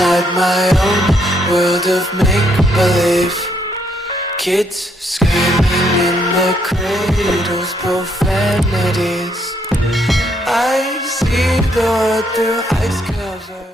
inside my own world of make-believe. Kids screaming in the cradles, profanities. I see the world through ice covered